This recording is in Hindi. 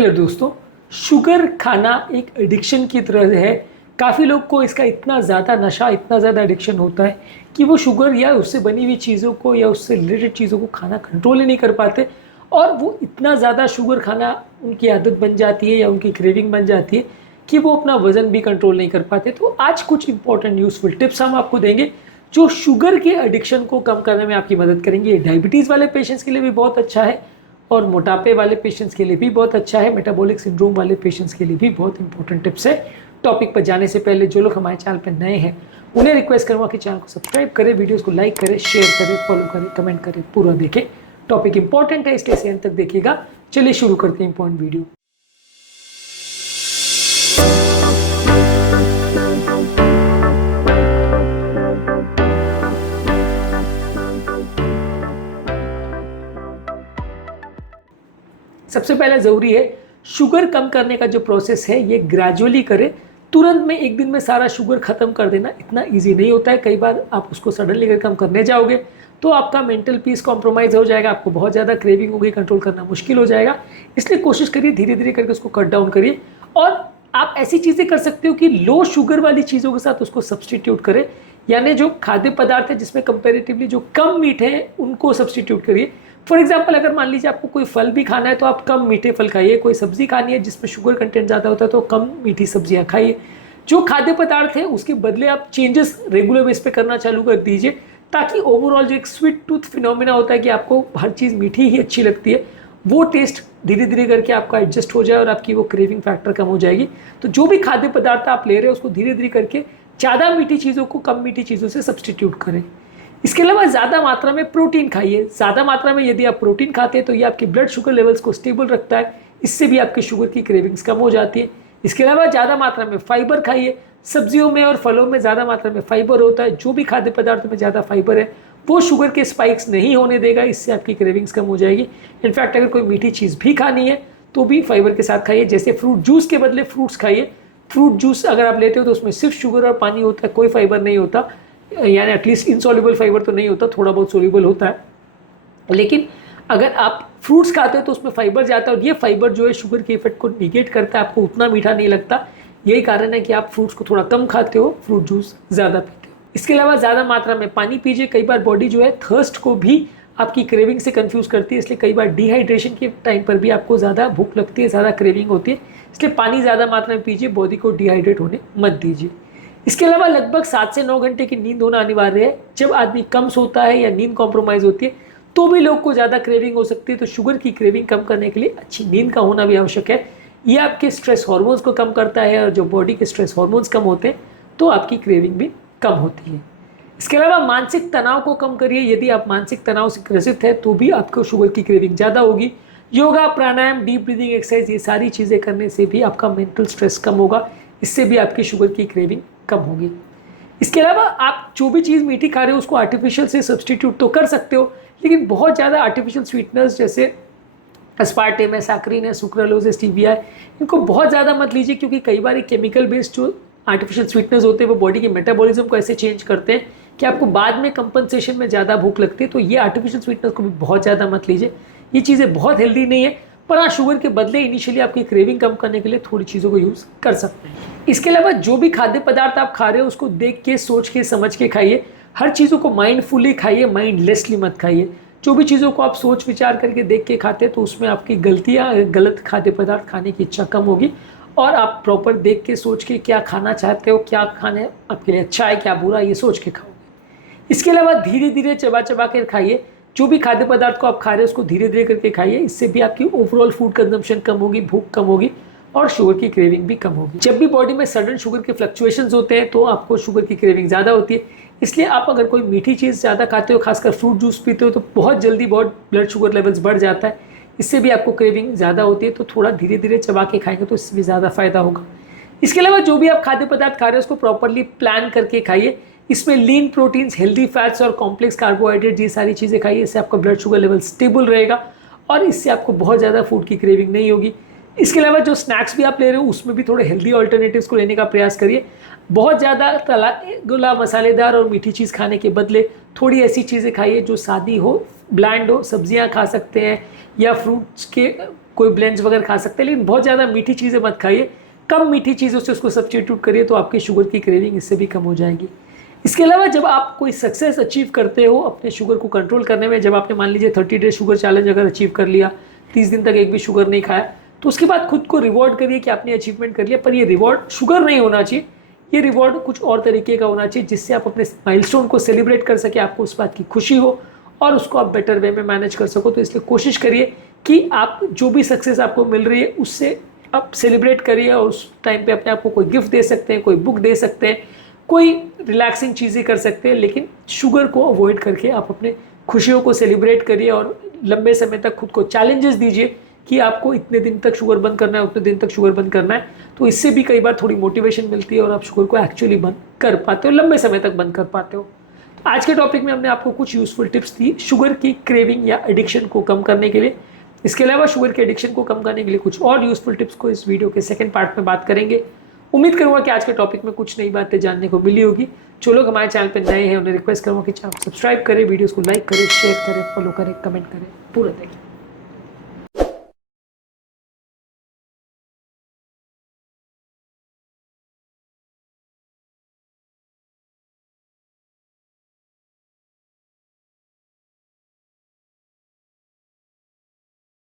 हेलो दोस्तों, शुगर खाना एक एडिक्शन की तरह है। काफ़ी लोग को इसका इतना ज़्यादा नशा, इतना ज़्यादा एडिक्शन होता है कि वो शुगर या उससे बनी हुई चीज़ों को या उससे रिलेटेड चीज़ों को खाना कंट्रोल ही नहीं कर पाते और वो इतना ज़्यादा शुगर खाना उनकी आदत बन जाती है या उनकी क्रेविंग बन जाती है कि वो अपना वज़न भी कंट्रोल नहीं कर पाते। तो आज कुछ इंपॉर्टेंट यूज़फुल टिप्स हम आपको देंगे जो शुगर के एडिक्शन को कम करने में आपकी मदद करेंगे। ये डायबिटीज़ वाले पेशेंट्स के लिए भी बहुत अच्छा है और मोटापे वाले पेशेंट्स के लिए भी बहुत अच्छा है, मेटाबॉलिक सिंड्रोम वाले पेशेंट्स के लिए भी बहुत इंपॉर्टेंट टिप्स है। टॉपिक पर जाने से पहले जो लोग हमारे चैनल पर नए हैं उन्हें रिक्वेस्ट करूँगा कि चैनल को सब्सक्राइब करें, वीडियोस को लाइक करें, शेयर करें, फॉलो करें, कमेंट करें, पूरा देखें। टॉपिक इंपॉर्टेंट है इसलिए इसे अंत तक देखिएगा। चलिए शुरू करते हैं इंपॉर्टेंट वीडियो। सबसे पहले ज़रूरी है शुगर कम करने का जो प्रोसेस है ये ग्रेजुअली करें। तुरंत में एक दिन में सारा शुगर ख़त्म कर देना इतना इजी नहीं होता है। कई बार आप उसको सडनली अगर कम करने जाओगे तो आपका मेंटल पीस कॉम्प्रोमाइज़ हो जाएगा, आपको बहुत ज़्यादा क्रेविंग होगी, कंट्रोल करना मुश्किल हो जाएगा। इसलिए कोशिश करिए धीरे धीरे करके उसको कट डाउन करिए और आप ऐसी चीज़ें कर सकते हो कि लो शुगर वाली चीज़ों के साथ उसको सब्सटीट्यूट करें। यानी जो खाद्य पदार्थ है जिसमें कंपेरेटिवली जो कम मीठे हैं उनको सब्सटीट्यूट करिए। फॉर एग्जाम्पल अगर मान लीजिए आपको कोई फल भी खाना है तो आप कम मीठे फल खाइए, कोई सब्जी खानी है जिसमें शुगर कंटेंट ज़्यादा होता है तो कम मीठी सब्जियां खाइए। जो खाद्य पदार्थ है उसके बदले आप चेंजेस रेगुलर बेस पे करना चालू कर दीजिए ताकि ओवरऑल जो एक स्वीट टूथ फिनोमिना होता है कि आपको हर चीज़ मीठी ही अच्छी लगती है वो टेस्ट धीरे धीरे करके आपका एडजस्ट हो जाए और आपकी वो क्रेविंग फैक्टर कम हो जाएगी। तो जो भी खाद्य पदार्थ आप ले रहे हैं उसको धीरे धीरे करके ज़्यादा मीठी चीज़ों को कम मीठी चीज़ों से सब्सटीट्यूट करें। इसके अलावा ज़्यादा मात्रा में प्रोटीन खाइए। ज़्यादा मात्रा में यदि आप प्रोटीन खाते हैं तो ये आपके ब्लड शुगर लेवल्स को स्टेबल रखता है, इससे भी आपकी शुगर की क्रेविंग्स कम हो जाती है। इसके अलावा ज़्यादा मात्रा में फाइबर खाइए। सब्जियों में और फलों में ज़्यादा मात्रा में फाइबर होता है। जो भी खाद्य पदार्थों में ज़्यादा फाइबर है वो शुगर के स्पाइक्स नहीं होने देगा, इससे आपकी क्रेविंग्स कम हो जाएगी। इनफैक्ट अगर कोई मीठी चीज़ भी खानी है तो भी फाइबर के साथ खाइए। जैसे फ्रूट जूस के बदले फ्रूट्स खाइए। फ्रूट जूस अगर आप लेते हो तो उसमें सिर्फ शुगर और पानी होता है, कोई फाइबर नहीं होता, यानी एटलीस्ट इनसॉल्युबल फाइबर तो नहीं होता, थोड़ा बहुत सोल्यूबल होता है। लेकिन अगर आप फ्रूट्स खाते हो तो उसमें फाइबर जाता है और ये फाइबर जो है शुगर के इफेक्ट को निगेट करता है, आपको उतना मीठा नहीं लगता। यही कारण है कि आप फ्रूट्स को थोड़ा कम खाते हो, फ्रूट जूस ज़्यादा पीते हो। इसके अलावा ज़्यादा मात्रा में पानी पीजिए। कई बार बॉडी जो है थर्स्ट को भी आपकी क्रेविंग से कंफ्यूज करती है, इसलिए कई बार डिहाइड्रेशन के टाइम पर भी आपको ज़्यादा भूख लगती है, ज़्यादा क्रेविंग होती है, इसलिए पानी ज़्यादा मात्रा में पीजिए, बॉडी को डिहाइड्रेट होने मत दीजिए। इसके अलावा लगभग 7 से 9 घंटे की नींद होना अनिवार्य है। जब आदमी कम सोता है या नींद कॉम्प्रोमाइज़ होती है तो भी लोग को ज़्यादा क्रेविंग हो सकती है। तो शुगर की क्रेविंग कम करने के लिए अच्छी नींद का होना भी आवश्यक है। ये आपके स्ट्रेस हार्मोन्स को कम करता है और जो बॉडी के स्ट्रेस हार्मोन्स कम होते हैं तो आपकी क्रेविंग भी कम होती है। इसके अलावा मानसिक तनाव को कम करिए। यदि आप मानसिक तनाव से ग्रसित है तो भी आपको शुगर की क्रेविंग ज़्यादा होगी। योगा, प्राणायाम, डीप ब्रीदिंग एक्सरसाइज, ये सारी चीज़ें करने से भी आपका मेंटल स्ट्रेस कम होगा, इससे भी आपकी शुगर की क्रेविंग कम होगी। इसके अलावा आप जो भी चीज़ मीठी खा रहे हो उसको आर्टिफिशियल से सब्सटीट्यूट तो कर सकते हो, लेकिन बहुत ज़्यादा आर्टिफिशियल स्वीटनर्स जैसे अस्पार्टेम है, सैक्रिन है, सुक्रालोज है, स्टीविया है, इनको बहुत ज़्यादा मत लीजिए क्योंकि कई बार ये केमिकल बेस्ड जो आर्टिफिशियल स्वीटनर्स होते हैं वो बॉडी के मेटाबॉलिज्म को ऐसे चेंज करते हैं कि आपको बाद में कंपनसेशन में ज़्यादा भूख लगती है। तो ये आर्टिफिशियल स्वीटनर्स को भी बहुत ज़्यादा मत लीजिए। ये चीज़ें बहुत हेल्दी नहीं है, पर हाँ शुगर के बदले इनिशियली आपकी क्रेविंग कम करने के लिए थोड़ी चीज़ों को यूज़ कर सकते हैं। इसके अलावा जो भी खाद्य पदार्थ आप खा रहे हो उसको देख के, सोच के, समझ के खाइए। हर चीज़ों को माइंडफुली खाइए, माइंडलेसली मत खाइए। जो भी चीज़ों को आप सोच विचार करके देख के खाते हैं तो उसमें आपकी गलतियाँ, गलत खाद्य पदार्थ खाने की इच्छा कम होगी और आप प्रॉपर देख के, सोच के क्या खाना चाहते हो, क्या खाने आपके लिए अच्छा है, क्या बुरा, ये सोच के खाओगे। इसके अलावा धीरे धीरे चबा चबा कर खाइए। जो भी खाद्य पदार्थ को आप खा रहे हो उसको धीरे धीरे करके खाइए, इससे भी आपकी ओवरऑल फूड कंजम्पशन कम होगी, भूख कम होगी और शुगर की क्रेविंग भी कम होगी। जब भी बॉडी में सडन शुगर के फ्लक्चुएशंस होते हैं तो आपको शुगर की क्रेविंग ज़्यादा होती है, इसलिए आप अगर कोई मीठी चीज़ ज़्यादा खाते हो, खासकर फ्रूट जूस पीते हो, तो बहुत जल्दी बहुत ब्लड शुगर लेवल्स बढ़ जाता है, इससे भी आपको क्रेविंग ज़्यादा होती है। तो थोड़ा धीरे धीरे चबा के खाएंगे तो इससे भी ज़्यादा फायदा होगा। इसके अलावा जो भी आप खाद्य पदार्थ खा रहे हो उसको प्रॉपरली प्लान करके खाइए। इसमें लीन प्रोटीन्स, हेल्दी फैट्स और कॉम्प्लेक्स कार्बोहाइड्रेट, ये सारी चीज़ें खाइए, इससे आपका ब्लड शुगर लेवल स्टेबल रहेगा और इससे आपको बहुत ज़्यादा फूड की क्रेविंग नहीं होगी। इसके अलावा जो स्नैक्स भी आप ले रहे हो उसमें भी थोड़े हेल्दी ऑल्टरनेटिव्स को लेने का प्रयास करिए। बहुत ज़्यादा तला गुला मसालेदार और मीठी चीज़ खाने के बदले थोड़ी ऐसी चीज़ें खाइए जो सादी हो, ब्लैंड हो। सब्जियां खा सकते हैं या फ्रूट्स के कोई ब्लेंड्स वगैरह खा सकते हैं, लेकिन बहुत ज़्यादा मीठी चीज़ें मत खाइए। कम मीठी चीज़ों से उसको सब्स्टिट्यूट करिए तो आपकी शुगर की क्रेविंग इससे भी कम हो जाएगी। इसके अलावा जब आप कोई सक्सेस अचीव करते हो अपने शुगर को कंट्रोल करने में, जब आपने मान लीजिए 30 डे शुगर चैलेंज अगर अचीव कर लिया, 30 दिन तक एक भी शुगर नहीं खाया, तो उसके बाद खुद को रिवॉर्ड करिए कि आपने अचीवमेंट कर लिया। पर ये रिवॉर्ड शुगर नहीं होना चाहिए, ये रिवॉर्ड कुछ और तरीके का होना चाहिए जिससे आप अपने माइलस्टोन को सेलिब्रेट कर सके, आपको उस बात की खुशी हो और उसको आप बेटर वे में मैनेज कर सको। तो इसलिए कोशिश करिए कि आप जो भी सक्सेस आपको मिल रही है उससे आप सेलिब्रेट करिए, और उस टाइम पे अपने आप को कोई गिफ्ट दे सकते हैं, कोई बुक दे सकते हैं, कोई रिलैक्सिंग चीज़ें कर सकते हैं, लेकिन शुगर को अवॉइड करके आप अपने खुशियों को सेलिब्रेट करिए और लंबे समय तक खुद को चैलेंजेस दीजिए कि आपको इतने दिन तक शुगर बंद करना है, उतने दिन तक शुगर बंद करना है। तो इससे भी कई बार थोड़ी मोटिवेशन मिलती है और आप शुगर को एक्चुअली बंद कर पाते हो, लंबे समय तक बंद कर पाते हो। तो आज के टॉपिक में हमने आपको कुछ यूजफुल टिप्स दी शुगर की क्रेविंग या एडिक्शन को कम करने के लिए। इसके अलावा शुगर के एडिक्शन को कम करने के लिए कुछ और यूजफुल टिप्स को इस वीडियो के सेकंड पार्ट में बात करेंगे। उम्मीद करूंगा कि आज के टॉपिक में कुछ नई बातें जानने को मिली होगी। जो लोग हमारे चैनल पर नए हैं उन्हें रिक्वेस्ट करूंगा कि चैनल सब्सक्राइब करें, वीडियोस को लाइक करें, शेयर करें, फॉलो करें, कमेंट करें, पूरा देखें।